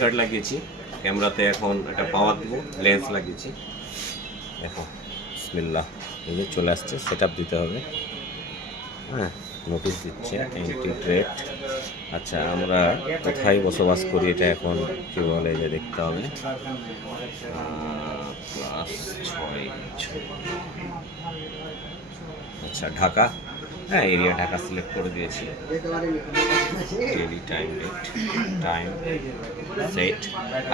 Card লাগিয়েছি ক্যামেরাতে, এখন একটা পাওয়ার দিব, লেন্স লাগিয়েছি। দেখো বিসমিল্লাহ, এই যে চলে আসছে, সেট আপ দিতে হবে। হ্যাঁ, নোটিশ দিচ্ছে এন্ট্রি ট্রেড। আচ্ছা, আমরা কোথায় বসবাস করি এটা এখন কি বলে যে দেখতে হবে। +6 আচ্ছা, ঢাকা। হ্যাঁ, এরিয়া ঢাকা সিলেক্ট করে দিয়েছি। Daily time, date, time set.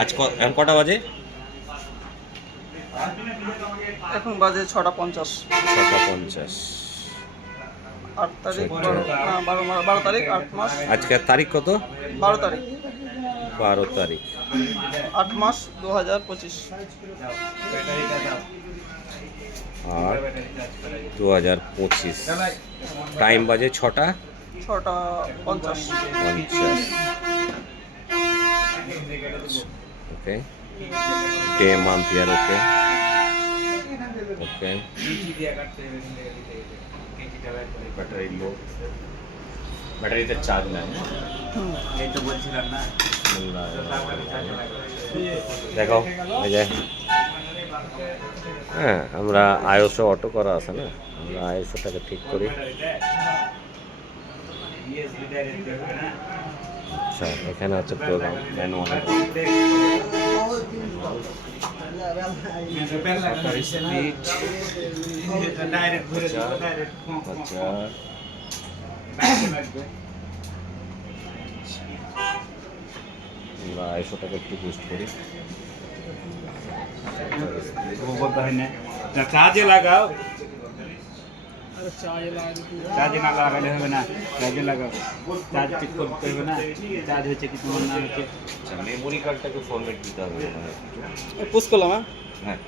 আজ এখন কটা বাজে? এখন বাজে 6:50। 6:50। 8 তারিখ 12 তারিখ 8 মাস। আজকের তারিখ কত? 12 তারিখ 12 তারিখ 8 মাস 2025। 8/2025। টাইম বাজে 6:50। 6:50। ওকে, ডে মান্থ ইয়ার। ওকে ওকে, ব্যাটারি লো, ব্যাটারিতে চার্জ নাই। এই তো বলছিলাম না। দেখো এই যে, হ্যাঁ, আমরা আইওসও অটো করা আছে না, আমরা আইওসটাকে ঠিক করি। আচ্ছা, এখানে আছে প্রোগ্রাম ম্যানুয়াল। আমরা আইওসটাকে একটু বুস্ট করি। वो बोलता है ना चार्ज लगाओ, চার্জ না লাগালে হবে না, চার্জে লাগাও, চার্জ ঠিক করতে হবে না, চার্জ হচ্ছে কি তোমার না হচ্ছে। আচ্ছা, মেমোরি কার্ডটাকে ফরম্যাট দিতে হবে। পুশ করলাম। হ্যাঁ। হ্যাঁ।